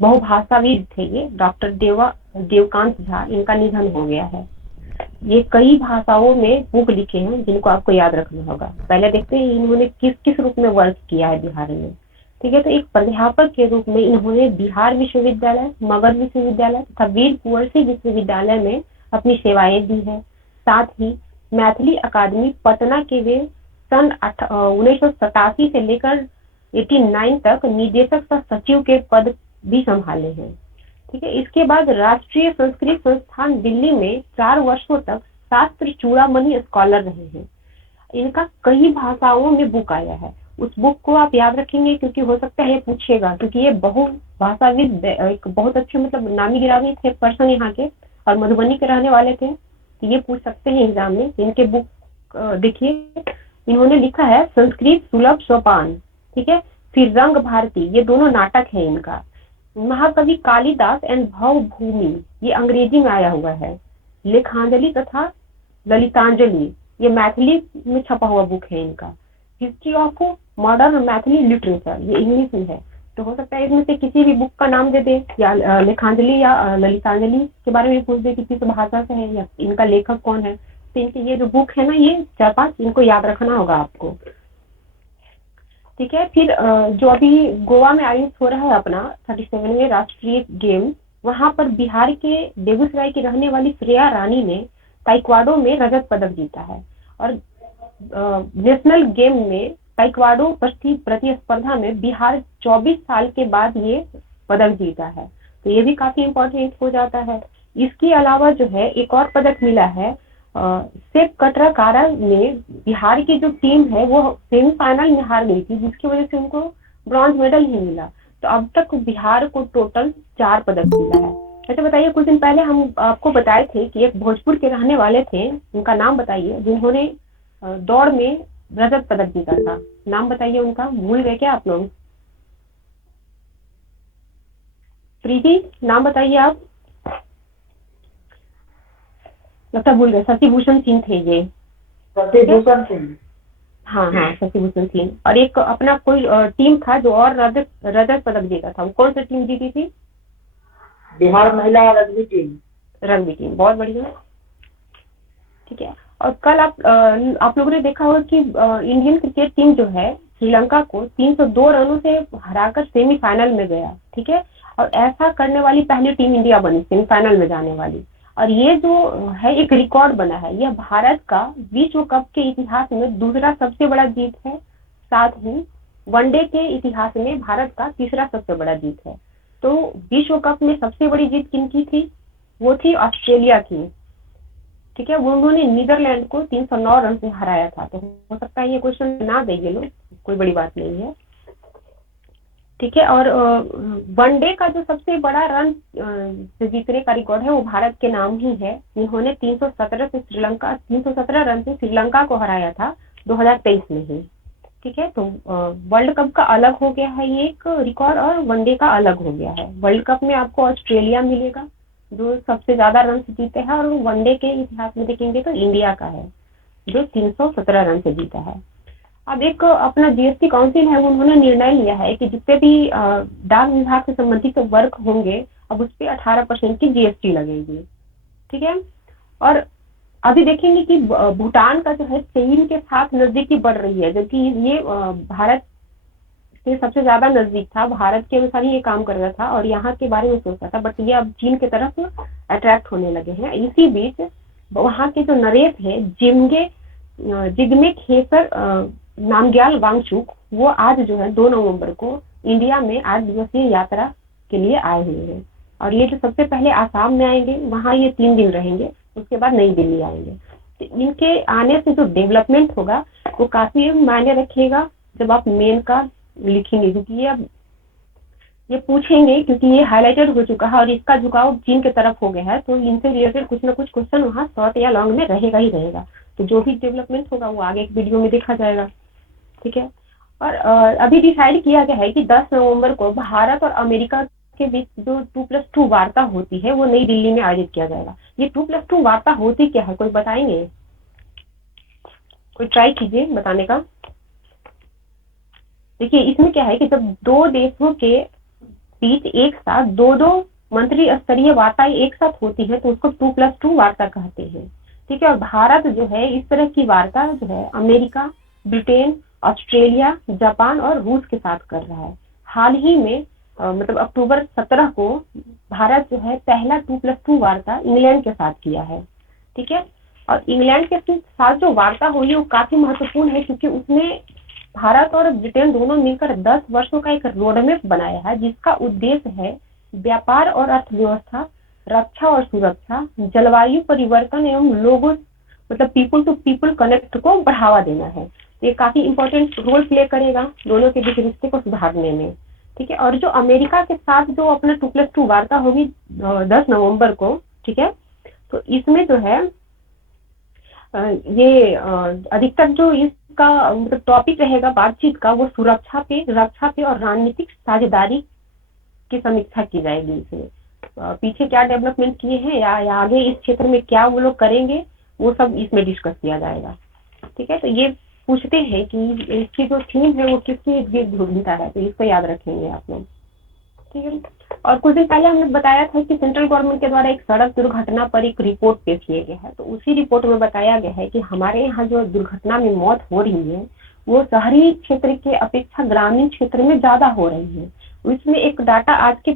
बहुभाषाविद थे ये, डॉक्टर देवकांत झा, इनका निधन हो गया है। ये कई भाषाओं में बुक लिखे हैं जिनको आपको याद रखना होगा। पहले देखते हैं इन्होंने किस किस रूप में वर्क किया है बिहार में। ठीक है, तो एक प्राध्यापक के रूप में इन्होंने बिहार विश्वविद्यालय, मगध विश्वविद्यालय तथा वीर कुंवर सिंह विश्वविद्यालय में अपनी सेवाएं दी है। साथ ही मैथिली अकादमी पटना के वे सन 1987 से लेकर 89 तक निदेशक सह सचिव के पद भी संभाले हैं। ठीक है, इसके बाद राष्ट्रीय संस्कृत संस्थान दिल्ली में 4 वर्षों तक शास्त्र चूड़ामणि स्कॉलर रहे हैं। इनका कई भाषाओं में बुक आया है। उस बुक को आप याद रखेंगे क्योंकि हो सकता है ये पूछेगा, क्योंकि ये बहुभाषाविद, एक बहुत अच्छे मतलब नामी गिरामी थे पर्सन यहाँ के, और मधुबनी के रहने वाले थे, तो ये पूछ सकते हैं एग्जाम में। इनके बुक देखिए, इन्होंने लिखा है संस्कृत सुलभ सोपान, ठीक है, फिर रंग भारती, ये दोनों नाटक है इनका। महाकवि कालिदास एंड भवभूमि, ये अंग्रेजी में आया हुआ है। लेखांजलि तथा ललितांजलि, ये मैथिली में छपा हुआ बुक है इनका। History of modern Maithili literature, ये इंग्लिश में है। तो हो सकता है इसमें से किसी भी बुक का नाम दे दे, या लेखांजलि या ललितांजलि के बारे में पूछ दे कि किस भाषा से है या इनका लेखक कौन है। तो इनकी ये जो बुक है ना, ये 4-5 इनको याद रखना होगा आपको। ठीक है, फिर जो अभी गोवा में आयोजित हो रहा है अपना 37वें राष्ट्रीय गेम, वहां पर बिहार के बेगूसराय की रहने वाली श्रेया रानी ने ताइक्वांडो में रजत पदक जीता है। और नेशनल गेम में ताइक्वांडो प्रतिस्पर्धा में बिहार 24 साल के बाद ये पदक जीता है, तो ये भी काफी इम्पोर्टेंट हो जाता है। इसके अलावा जो है एक और पदक मिला है सेप कटराकारा में। बिहार की जो टीम है वो सेमीफाइनल में हार गई थी, जिसकी वजह से उनको ब्रॉन्ज मेडल ही मिला। तो अब तक बिहार को टोटल 4 पदक मिला है। अच्छा बताइए, कुछ दिन पहले हम आपको बताए थे कि एक भोजपुर के रहने वाले थे, उनका नाम बताइए, जिन्होंने दौड़ में रजत पदक जीता था। नाम बताइए उनका, भूल गए क्या आप लोग? प्रीति, नाम बताइए आप। लगता भूल गए, शशिभूषण सिंह थे ये। शशिभूषण सिंह, हाँ हाँ, शशिभूषण सिंह। और एक अपना कोई टीम था जो और रजत पदक जीता था, वो कौन सी टीम जीती थी? बिहार महिला रग्बी टीम। रग्बी टीम, बहुत बढ़िया। ठीक है, और कल आप लोगों ने देखा होगा कि इंडियन क्रिकेट टीम जो है श्रीलंका को 302 रनों से हराकर सेमीफाइनल में गया। ठीक है, और ऐसा करने वाली पहली टीम इंडिया बनी सेमीफाइनल में जाने वाली। और ये जो है एक रिकॉर्ड बना है, यह भारत का विश्व कप के इतिहास में दूसरा सबसे बड़ा जीत है। साथ ही वनडे के इतिहास में भारत का तीसरा सबसे बड़ा जीत है। तो विश्व कप में सबसे बड़ी जीत किनकी थी? वो थी ऑस्ट्रेलिया की। ठीक है, वो उन्होंने नीदरलैंड को 309 रन से हराया था। तो हो सकता है ये क्वेश्चन ना देंगे लोग, कोई बड़ी बात नहीं है। ठीक है, और वनडे का जो सबसे बड़ा रन से जीतने का रिकॉर्ड है वो भारत के नाम ही है। इन्होंने 317 रन से श्रीलंका को हराया था 2023 में ही। ठीक है, तो वर्ल्ड कप का अलग हो गया है ये एक रिकॉर्ड, और वनडे का अलग हो गया है। वर्ल्ड कप में आपको ऑस्ट्रेलिया मिलेगा जो सबसे ज्यादा रन से जीते हैं, और वनडे के इतिहास में देखेंगे तो इंडिया का है जो 317 रन से जीता है। अब एक अपना जीएसटी काउंसिल है, उन्होंने निर्णय लिया है कि जितने भी डाक विभाग से संबंधित वर्क होंगे, अब उस पर 18% की जीएसटी लगेगी। ठीक है, और अभी देखेंगे कि भूटान का जो है चीन के साथ नजदीकी बढ़ रही है, जबकि ये भारत से सबसे ज्यादा नजदीक था, भारत के अनुसार ही ये काम कर रहा था और यहाँ के बारे में सोच रहा था, बट ये अब चीन की तरफ अट्रैक्ट होने लगे हैं। इसी बीच वहाँ के जो नरेश है जिग्मे खेसर नामग्याल वांगचुक, वो आज जो है 2 नवंबर को इंडिया में 8 दिवसीय यात्रा के लिए आए हुए हैं। और ये जो सबसे पहले आसाम में आएंगे, वहाँ ये 3 दिन रहेंगे, उसके बाद नई दिल्ली आएंगे। तो इनके आने से जो डेवलपमेंट होगा वो काफी मायने रखेगा जब आप मेन का लिखेंगे, क्योंकि ये पूछेंगे, क्योंकि ये हाईलाइटेड हो चुका है और इसका झुकाव चीन की तरफ हो गया है। तो इनसे रिलेटेड कुछ ना कुछ क्वेश्चन वहाँ शॉर्ट या लॉन्ग में रहेगा ही रहेगा। तो जो भी डेवलपमेंट होगा वो आगे एक वीडियो में देखा जाएगा। ठीक है, और अभी डिसाइड किया गया है कि 10 नवंबर को भारत और अमेरिका के बीच जो 2+2 वार्ता होती है वो नई दिल्ली में आयोजित किया जाएगा। ये 2+2 वार्ता होती क्या है, कोई बताएंगे? कोई ट्राई कीजिए बताने का। देखिए, इसमें क्या है कि जब 2 देशों के बीच एक साथ दो दो मंत्री स्तरीय वार्ताएं एक साथ होती है तो उसको 2+2 वार्ता कहते हैं। ठीक है, और भारत जो है इस तरह की वार्ता जो है अमेरिका, ब्रिटेन, ऑस्ट्रेलिया, जापान और रूस के साथ कर रहा है। हाल ही में मतलब अक्टूबर 17 को भारत जो है पहला 2+2 वार्ता इंग्लैंड के साथ किया है। ठीक है, और इंग्लैंड के साथ जो वार्ता हुई वो काफी महत्वपूर्ण है क्योंकि उसमें भारत और ब्रिटेन दोनों मिलकर 10 वर्षों का एक रोडमैप बनाया है जिसका उद्देश्य है व्यापार और अर्थव्यवस्था, रक्षा और सुरक्षा, जलवायु परिवर्तन एवं लोगों मतलब पीपल टू पीपल कनेक्ट को बढ़ावा देना है। ये काफी इंपॉर्टेंट रोल प्ले करेगा दोनों के बीच रिश्ते को सुधारने में। ठीक है, और जो अमेरिका के साथ जो अपना 2+2 वार्ता होगी 10 नवंबर को, ठीक है, तो इसमें जो है ये अधिकतर जो इसका मतलब टॉपिक रहेगा बातचीत का वो सुरक्षा पे, रक्षा पे और रणनीतिक साझेदारी की समीक्षा की जाएगी। इसमें पीछे क्या डेवलपमेंट किए हैं या आगे इस क्षेत्र में क्या वो लोग करेंगे वो सब इसमें डिस्कस किया जाएगा। ठीक है, तो ये पूछते हैं कि इसकी जो थीम है वो किसकी इर्द गिर्द घूमता है, तो इसको याद रखेंगे आप लोग। ठीक है, और कुछ दिन पहले हमने बताया था कि सेंट्रल गवर्नमेंट के द्वारा एक सड़क दुर्घटना पर एक रिपोर्ट पेश किया गया है। तो उसी रिपोर्ट में बताया गया है कि हमारे यहाँ जो दुर्घटना में मौत हो रही है वो शहरी क्षेत्र के अपेक्षा ग्रामीण क्षेत्र में ज्यादा हो रही है। इसमें एक डाटा आज के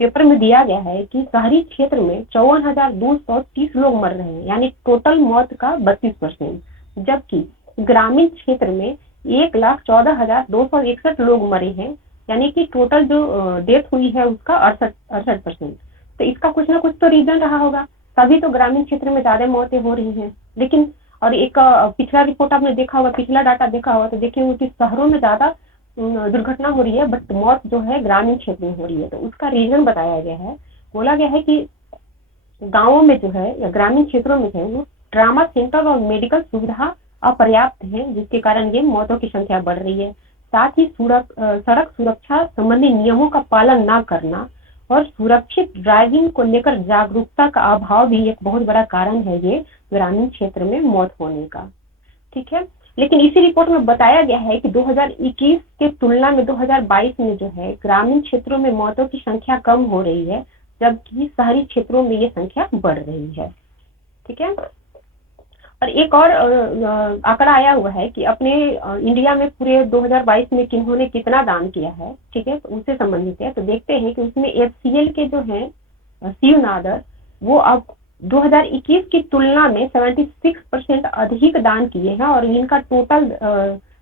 पेपर में दिया गया है कि शहरी क्षेत्र में 54,230 लोग मर रहे हैं, यानी टोटल मौत का 32%, जबकि ग्रामीण क्षेत्र में 1,14,261 लोग मरे हैं, यानी कि टोटल जो डेथ हुई है उसका 68%। तो इसका कुछ ना कुछ तो रीजन रहा होगा, तभी तो ग्रामीण क्षेत्र में ज्यादा मौतें हो रही हैं। लेकिन और एक पिछला रिपोर्ट आपने देखा होगा, पिछला डाटा देखा होगा तो देखेंगे कि शहरों में ज्यादा दुर्घटना हो रही है बट मौत जो है ग्रामीण क्षेत्र में हो रही है। तो उसका रीजन बताया गया है, बोला गया है कि गाँवों में जो है या ग्रामीण क्षेत्रों में है वो ट्रामा सेंटर और मेडिकल सुविधा अपर्याप्त है, जिसके कारण ये मौतों की संख्या बढ़ रही है। साथ ही सड़क सुरक्षा संबंधी नियमों का पालन न करना और सुरक्षित ड्राइविंग को लेकर जागरूकता का अभाव भी एक बहुत बड़ा कारण है ये ग्रामीण क्षेत्र में मौत होने का। ठीक है, लेकिन इसी रिपोर्ट में बताया गया है कि 2021 के तुलना में 2022 में जो है ग्रामीण क्षेत्रों में मौतों की संख्या कम हो रही है, जबकि शहरी क्षेत्रों में ये संख्या बढ़ रही है। ठीक है, और एक और आंकड़ा आया हुआ है कि अपने इंडिया में पूरे 2022 में किन्होंने कितना दान किया है। ठीक है, तो उससे संबंधित है। तो देखते हैं कि उसमें एचसीएल के जो है शिव नादर वो अब 2021 की तुलना में 76% अधिक दान किए हैं और इनका टोटल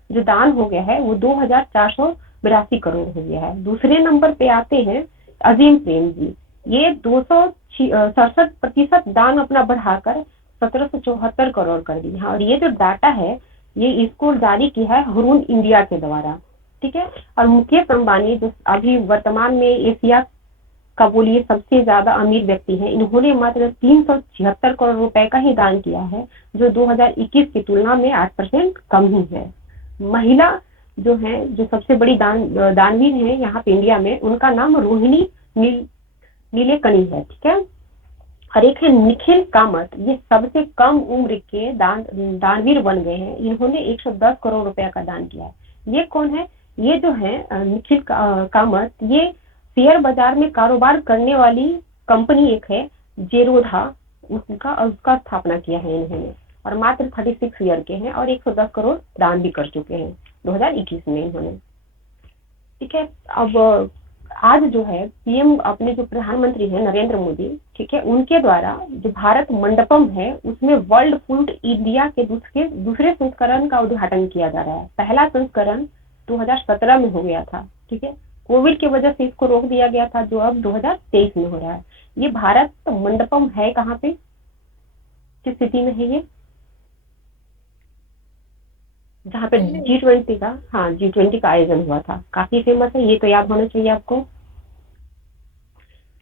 जो दान हो गया है वो 2,482 करोड़ हो गया है। दूसरे नंबर पे आते हैं अजीम प्रेम जी, ये 267% दान अपना बढ़ाकर 1774 करोड़ कर दी है। और ये जो डाटा है ये इसको जारी किया है हुरून इंडिया के द्वारा। ठीक है, और मुकेश अंबानी जो अभी वर्तमान में एशिया का बोलिए सबसे ज्यादा अमीर व्यक्ति हैं, इन्होंने मात्र 376 करोड़ रुपए का ही दान किया है, जो 2021 की तुलना में 8% कम ही है। महिला जो है जो सबसे बड़ी दानवीर है यहाँ पे इंडिया में, उनका नाम रोहिणी नीलेकणी है। ठीक है, और एक है निखिल कामत, ये सबसे कम उम्र के दानवीर बन गए हैं। इन्होंने 110 करोड़ रुपया का दान किया है। ये कौन है? ये जो है निखिल कामत, ये शेयर बाजार में कारोबार करने वाली कंपनी एक है जेरोधा, उसका स्थापना किया है इन्होंने, और मात्र 36 ईयर के हैं और 110 करोड़ दान भी कर चुके हैं 2021 में इन्होंने। ठीक है, अब आज जो है पीएम अपने जो प्रधानमंत्री हैं नरेंद्र मोदी, ठीक है, उनके द्वारा जो भारत मंडपम है उसमें वर्ल्ड फूड इंडिया के दूसरे संस्करण का उद्घाटन किया जा रहा है। पहला संस्करण 2017 में हो गया था। ठीक है, कोविड की वजह से इसको रोक दिया गया था, जो अब 2023 में हो रहा है। ये भारत मंडपम है कहाँ पे, किस सिटी में है ये? जहाँ पे G20 का, हाँ G20 का आयोजन हुआ था, काफी फेमस है, ये तो याद होना चाहिए आपको।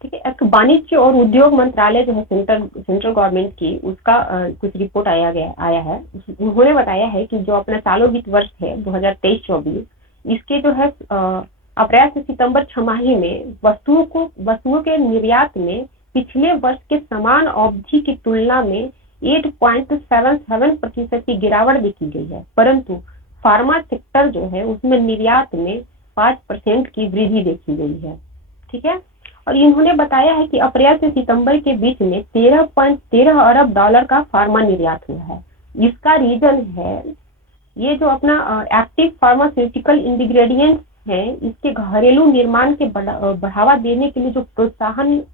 ठीक है, एक वाणिज्य और उद्योग मंत्रालय जो है सेंट्रल गवर्नमेंट की, उसका कुछ रिपोर्ट आया है। उन्होंने बताया है कि जो अपना चालू वित्त वर्ष है 2023-24, इसके जो है अप्रैल से सितंबर छमाही में वस्तुओं के निर्यात में पिछले वर्ष के समान अवधि की तुलना में 8.77% की गिरावट देखी गई है, परंतु फार्मा सेक्टर जो है उसमें निर्यात में 5% की वृद्धि देखी गई है। ठीक है। और इन्होंने बताया है कि अप्रैल से सितंबर के बीच में 13.13 अरब डॉलर का फार्मा निर्यात हुआ है। इसका रीजन है ये जो अपना एक्टिव फार्मास्यूटिकल इंग्रेडिएंट्स है, इसके घरेलू निर्माण के बढ़ावा देने के लिए जो प्रोत्साहन,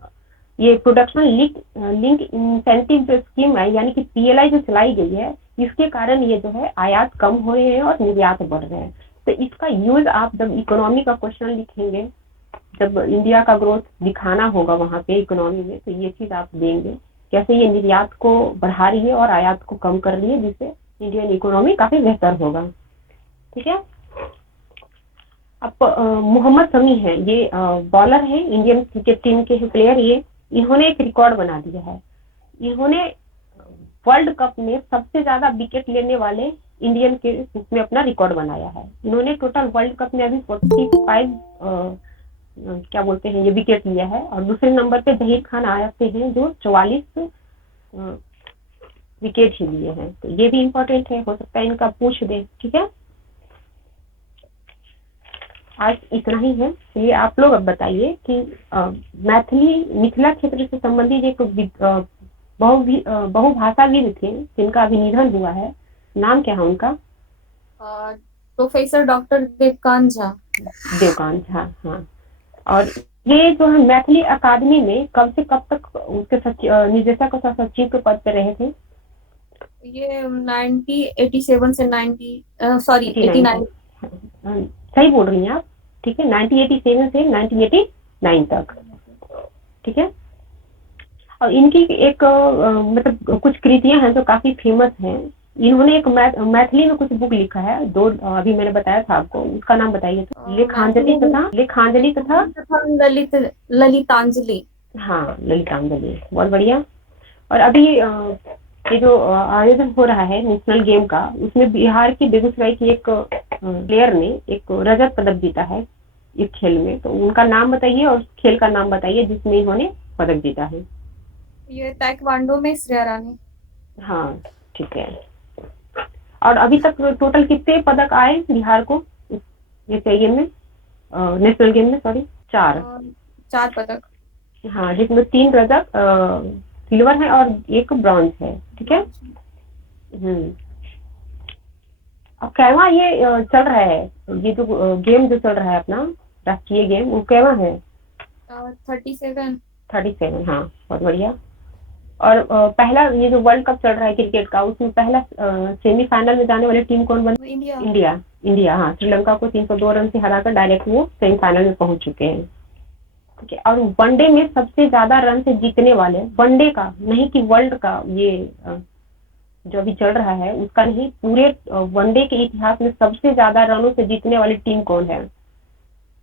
ये प्रोडक्शन लिंक इंसेंटिव जो स्कीम है यानी कि पीएलआई जो चलाई गई है, इसके कारण ये जो है आयात कम हो रहे हैं और निर्यात बढ़ रहे हैं। तो इसका यूज आप जब इकोनॉमी का क्वेश्चन लिखेंगे, जब इंडिया का ग्रोथ दिखाना होगा वहां पे इकोनॉमी में, तो ये चीज आप देंगे कैसे ये निर्यात को बढ़ा रही है और आयात को कम कर रही है, जिससे इंडियन इकोनॉमी काफी बेहतर होगा। ठीक है। अब मोहम्मद शमी है, ये बॉलर है, इंडियन क्रिकेट टीम के प्लेयर। ये इन्होंने एक रिकॉर्ड बना दिया है। इन्होंने वर्ल्ड कप में सबसे ज्यादा विकेट लेने वाले इंडियन के उसमें अपना रिकॉर्ड बनाया है। इन्होंने टोटल वर्ल्ड कप में अभी 45 क्या बोलते हैं ये विकेट लिया है। और दूसरे नंबर पे जहीर खान आते हैं जो 44 विकेट ही लिए हैं। तो ये भी इम्पोर्टेंट है, हो सकता है इनका पूछ दे। ठीक है, आज इतना ही है। चलिए आप लोग अब बताइए कि मिथिला क्षेत्र से संबंधित एक बहुभाषाविद थे जिनका अभी निधन हुआ है, नाम क्या है उनका? Professor doctor Devkant Jha. देवकांत झा, हाँ। और ये जो है मैथिली अकादमी में कब से कब तक उसके निदेशक और सचिव के पद पे रहे थे? ये 1987 से 89 सही बोल रही हैं आप। ठीक है, 1987 से 1989 तक। ठीक है। और इनकी एक मतलब कुछ कृतियां हैं जो काफी फेमस हैं। इन्होंने एक मैथिली में कुछ बुक लिखा है, दो अभी मैंने बताया था आपको, उसका नाम बताइए तो। लेखांजलि तथा ललितांजलि। हाँ, ललितांजलि, बहुत बढ़िया। और अभी ये जो आयोजन हो रहा है नेशनल गेम का, उसमें बिहार की बेगूसराय की एक प्लेयर ने एक रजत पदक जीता है इस खेल में। तो उनका नाम बताइए और खेल का नाम बताइए जिसमें इन्होंने पदक जीता है। ये ताइक्वांडो में श्रेया रानी। हाँ, ठीक है। और अभी तक टोटल कितने पदक आए बिहार को ये गेम में, नेशनल गेम में? सॉरी, 4 पदक। हाँ, जिसमें 3 रजत सिल्वर है और 1 ब्रॉन्ज है। ठीक है। अब कैवा ये चल रहा है, ये जो गेम जो चल रहा है अपना राष्ट्रीय गेम, वो कैवा है? 37, हाँ, बहुत बढ़िया। और पहला ये जो वर्ल्ड कप चल रहा है क्रिकेट का, उसमें पहला सेमीफाइनल में जाने वाली टीम कौन बनी? इंडिया। हाँ, श्रीलंका को 302 रन से हराकर डायरेक्ट वो सेमीफाइनल में पहुंच चुके हैं। ठीक है। और वनडे में सबसे ज्यादा रन से जीतने वाले, वनडे का नहीं कि वर्ल्ड का, ये जो अभी चल रहा है उसका नहीं, पूरे वनडे के इतिहास में सबसे ज्यादा रनों से जीतने वाली टीम कौन है?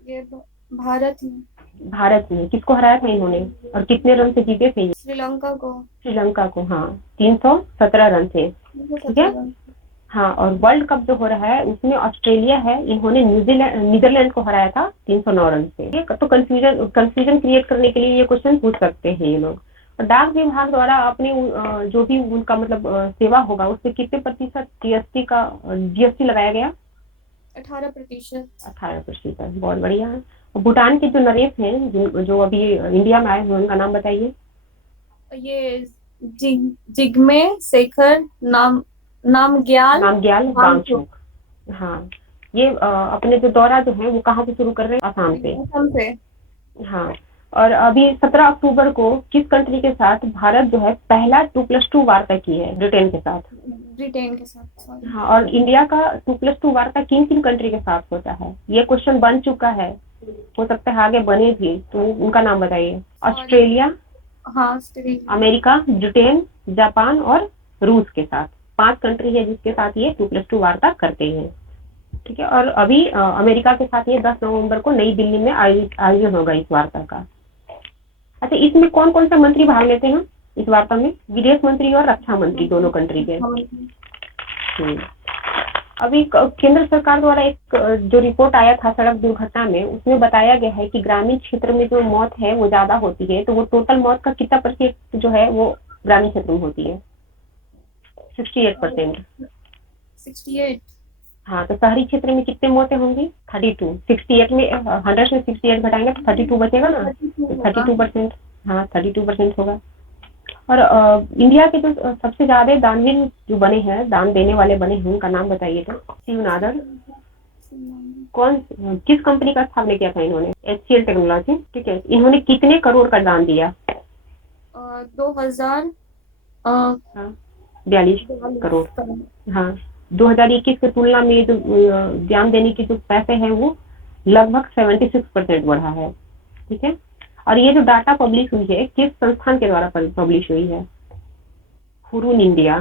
ये भारत में। किसको हराया था इन्होंने और कितने रन से जीते थे? श्रीलंका को, हाँ, 317 रन से। ठीक है। हाँ, और वर्ल्ड कप जो हो रहा है उसमें ऑस्ट्रेलिया है, इन्होंने नीदरलैंड को हराया था 309 रन से। तो कंफ्यूजन क्रिएट करने के लिए ये क्वेश्चन पूछ सकते हैं ये लोग। और डाक विभाग द्वारा अपने जो भी उनका मतलब सेवा होगा उसपे कितने प्रतिशत जीएसटी लगाया गया? 18%। बहुत बढ़िया है। भूटान के जो नरेश हैं जो अभी इंडिया में आए हुए, उनका नाम बताइए। ये जिग्मे शेखर नामग्याल वांगचुक। हाँ, ये अपने जो दौरा जो है वो कहाँ से शुरू कर रहे हैं? आसाम से। हाँ, और अभी 17 अक्टूबर को किस कंट्री के साथ भारत जो है पहला 2+2 वार्ता की है? ब्रिटेन के साथ। हाँ, और इंडिया का 2+2 वार्ता किन किन कंट्री के साथ होता है? ये क्वेश्चन बन चुका है, हो सकता है आगे बने भी, तो उनका नाम बताइए। ऑस्ट्रेलिया, अमेरिका, ब्रिटेन, जापान और रूस के साथ 5 कंट्री है जिसके साथ ये 2+2 वार्ता करते हैं। ठीक है। और अभी अमेरिका के साथ ये 10 नवंबर को नई दिल्ली में आयोजन होगा इस वार्ता का। अच्छा, इसमें कौन कौन से मंत्री भाग लेते हैं इस वार्ता में? विदेश मंत्री और रक्षा मंत्री, दोनों कंट्री के। अभी केंद्र सरकार द्वारा एक जो रिपोर्ट आया था सड़क दुर्घटना में, उसमें बताया गया है कि ग्रामीण क्षेत्र में जो मौत है वो ज्यादा होती है। तो वो टोटल मौत का कितना प्रतिशत जो है वो ग्रामीण क्षेत्र में होती है? 68%। हाँ, तो शहरी क्षेत्र में कितने मौतें होंगी? 32। 68 में 100 में 68 घटाएंगे तो 32 बचेगा ना, 32%। हाँ, 32% होगा। और इंडिया के जो सबसे ज्यादा दानवीर जो बने हैं, दान देने वाले बने हैं, उनका नाम बताइएगा। शिव नादर। कौन, किस कंपनी का स्थापना किया था इन्होंने? HCL technology. ठीक है, इन्होंने कितने करोड़ का दान दिया? 42 करोड़। हाँ, 2021 की तुलना में जो ज्ञान देने की जो पैसे हैं वो लगभग 76% बढ़ा है। ठीक है, और ये जो डाटा पब्लिश हुई है किस संस्थान के द्वारा पब्लिश हुई है? Hurun India.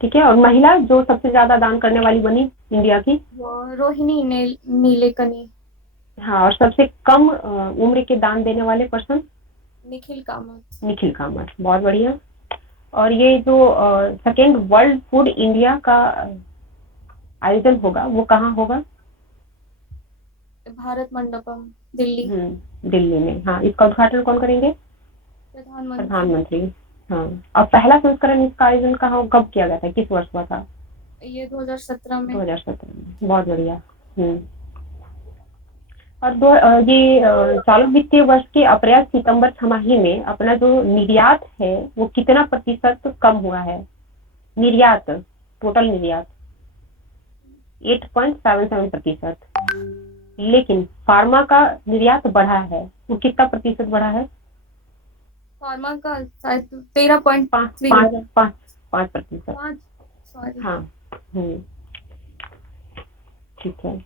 ठीक है, और महिला जो सबसे ज्यादा दान करने वाली बनी इंडिया की? रोहिणी नीलेकनी। हाँ, और सबसे कम उम्र के दान देने वाले पर्सन? निखिल कामत। निखिल कामत, बहुत बढ़िया। और ये जो सेकेंड वर्ल्ड फूड इंडिया का आयोजन होगा वो कहाँ होगा? भारत मंडपम, दिल्ली। दिल्ली में। हाँ, इसका उद्घाटन कौन करेंगे? प्रधानमंत्री। हाँ, और पहला संस्करण इसका आयोजन कब किया गया था, किस वर्ष हुआ था? ये 2017 में। 2017 में, बहुत बढ़िया। और ये चालू वित्तीय वर्ष के अप्रैल सितंबर छमाही में अपना जो निर्यात है वो कितना प्रतिशत कम हुआ है? निर्यात, टोटल निर्यात 8.77%। लेकिन फार्मा का निर्यात बढ़ा है, वो कितना प्रतिशत बढ़ा है? फार्मा का शायद 13.5%। हाँ, ठीक है।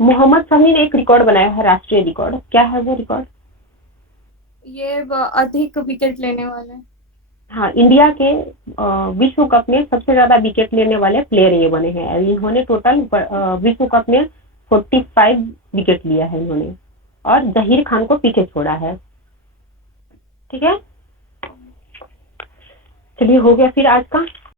मोहम्मद शमी ने एक रिकॉर्ड बनाया है, राष्ट्रीय रिकॉर्ड। क्या है वो रिकॉर्ड? ये अधिक विकेट लेने वाले। हाँ, इंडिया के विश्व कप में सबसे ज्यादा विकेट लेने वाले प्लेयर ये बने हैं। इन्होंने टोटल विश्व कप में 45 विकेट लिया है इन्होंने, और जहीर खान को पीछे छोड़ा है। ठीक है, चलिए, हो गया फिर आज का।